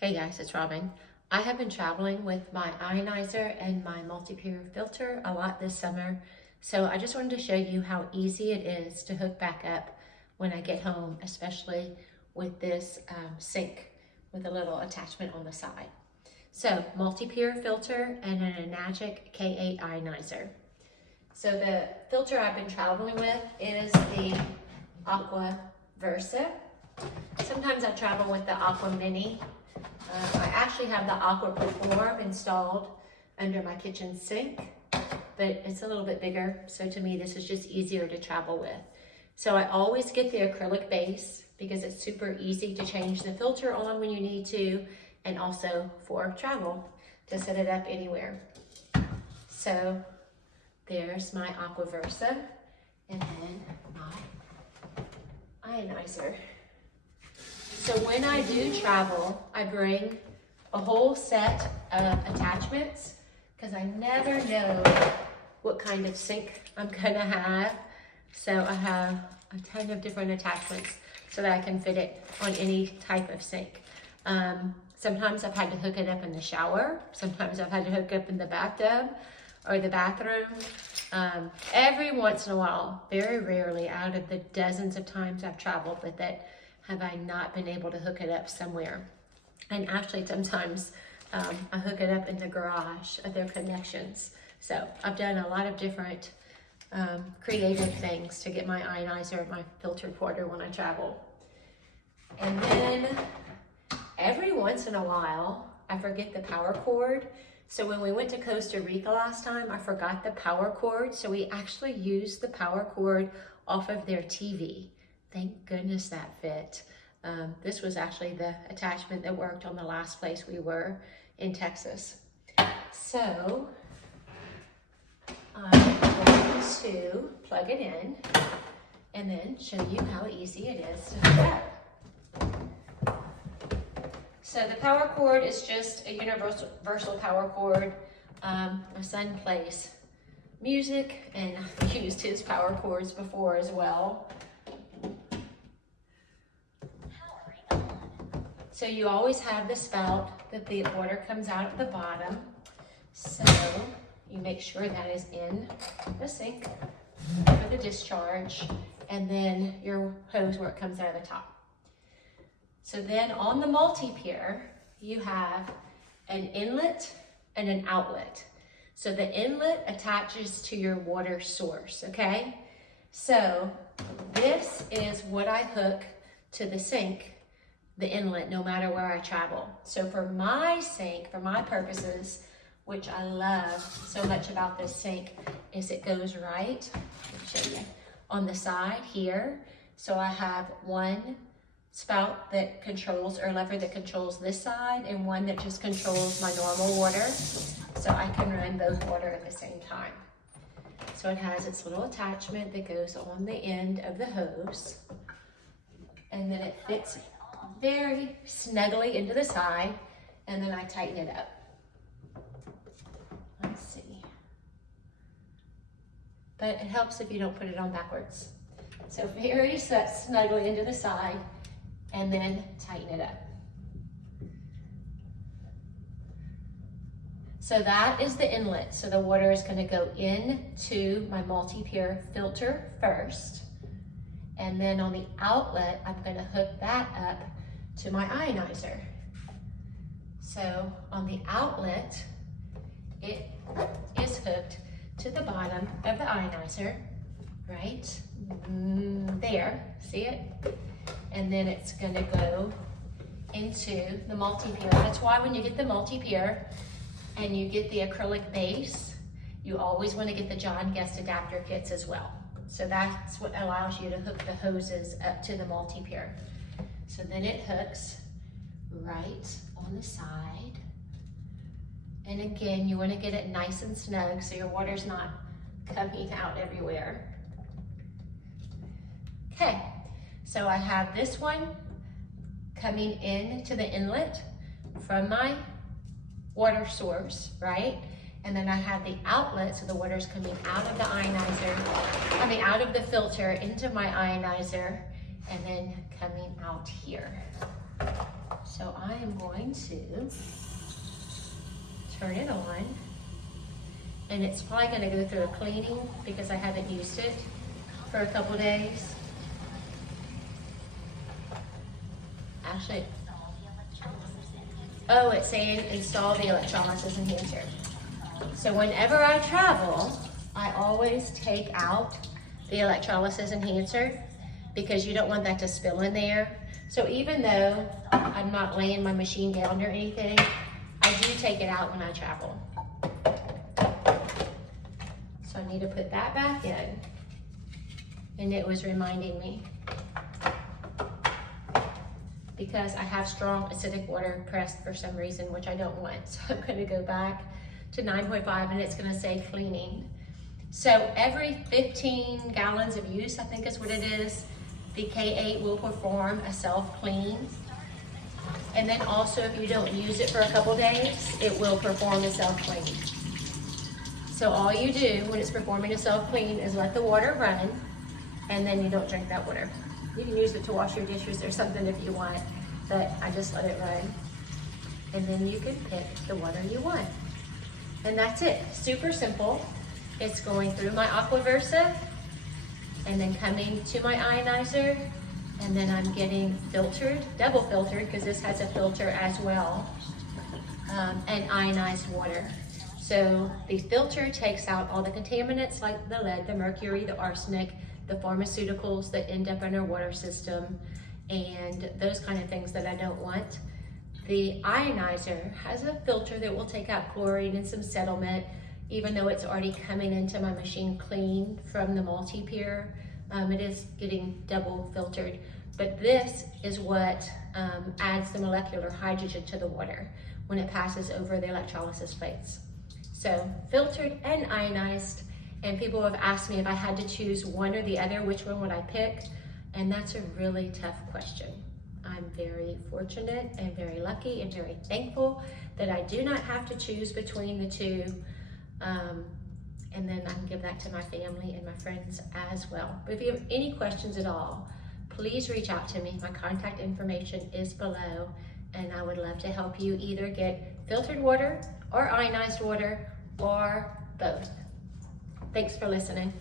Hey guys, it's Robin. I have been traveling with my Ionizer and my Multipure filter a lot this summer, so I just wanted to show you how easy it is to hook back up when I get home, especially with this sink with a little attachment on the side. So, Multipure filter and an Enagic K8 Ionizer. So the filter I've been traveling with is the Aqua Versa. Sometimes I travel with the Aqua Mini. I actually have the Aqua Perform installed under my kitchen sink, but it's a little bit bigger, so to me this is just easier to travel with. So I always get the acrylic base because it's super easy to change the filter on when you need to, and also for travel to set it up anywhere. So there's my Aqua Versa, and then my Ionizer. So when I do travel, I bring a whole set of attachments because I never know what kind of sink I'm gonna have. So I have a ton of different attachments so that I can fit it on any type of sink. Sometimes I've had to hook it up in the shower. Sometimes I've had to hook up in the bathtub or the bathroom. Every once in a while, very rarely out of the dozens of times I've traveled with it, have I not been able to hook it up somewhere. And actually sometimes I hook it up in the garage of their connections. So I've done a lot of different creative things to get my Ionizer and my filter porter when I travel. And then every once in a while, I forget the power cord. So when we went to Costa Rica last time, I forgot the power cord. So we actually used the power cord off of their TV. Thank goodness that fit. This was actually the attachment that worked on the last place we were in Texas. So I'm going to plug it in and then show you how easy it is to hook up. So the power cord is just a universal power cord. My son plays music and I've used his power cords before as well. So you always have the spout that the water comes out at the bottom. So you make sure that is in the sink for the discharge, and then your hose where it comes out of the top. So then on the Multipure, you have an inlet and an outlet. So the inlet attaches to your water source, okay? So this is what I hook to the sink, the inlet, no matter where I travel. So for my sink, for my purposes, which I love so much about this sink, is it goes right, let me show you, on the side here. So I have one spout that controls, or lever that controls this side, and one that just controls my normal water. So I can run both water at the same time. So it has its little attachment that goes on the end of the hose, and then it fits very snugly into the side, and then I tighten it up. Let's see. But it helps if you don't put it on backwards. So very snugly into the side, and then tighten it up. So that is the inlet. So the water is going to go into my Multipure filter first, and then on the outlet, I'm going to hook that up to my Ionizer. So on the outlet, it is hooked to the bottom of the Ionizer, right there, see it? And then it's gonna go into the Multipure. That's why when you get the Multipure and you get the acrylic base, you always wanna get the John Guest adapter kits as well. So that's what allows you to hook the hoses up to the Multipure. So then it hooks right on the side. And again, you want to get it nice and snug so your water's not coming out everywhere. Okay, so I have this one coming into the inlet from my water source, right? And then I have the outlet, so the water's coming out of the Ionizer, out of the filter into my Ionizer, and then coming out here. So I am going to turn it on, and it's probably going to go through a cleaning because I haven't used it for a couple days. Actually, oh, it's saying install the electrolysis enhancer. So whenever I travel, I always take out the electrolysis enhancer because you don't want that to spill in there. So even though I'm not laying my machine down or anything, I do take it out when I travel. So I need to put that back in. And it was reminding me because I have strong acidic water pressed for some reason, which I don't want. So I'm gonna go back to 9.5 and it's gonna say cleaning. So every 15 gallons of use, I think is what it is, the K8 will perform a self-clean. And then also if you don't use it for a couple days, it will perform a self-clean. So all you do when it's performing a self-clean is let the water run, and then you don't drink that water. You can use it to wash your dishes or something if you want, but I just let it run. And then you can pick the water you want. And that's it, super simple. It's going through my Aquaversa, and then coming to my ionizer, and then I'm getting filtered, double filtered, because this has a filter as well, and ionized water. So the filter takes out all the contaminants like the lead, the mercury, the arsenic, the pharmaceuticals that end up in our water system, and those kind of things that I don't want. The ionizer has a filter that will take out chlorine and some settlement, even though it's already coming into my machine clean from the Multipure. It is getting double filtered, but this is what adds the molecular hydrogen to the water when it passes over the electrolysis plates. So filtered and ionized, and people have asked me if I had to choose one or the other, which one would I pick? And that's a really tough question. I'm very fortunate and very lucky and very thankful that I do not have to choose between the two. And then I can give that to my family and my friends as well. But if you have any questions at all, please reach out to me. My contact information is below, and I would love to help you either get filtered water or ionized water or both. Thanks for listening.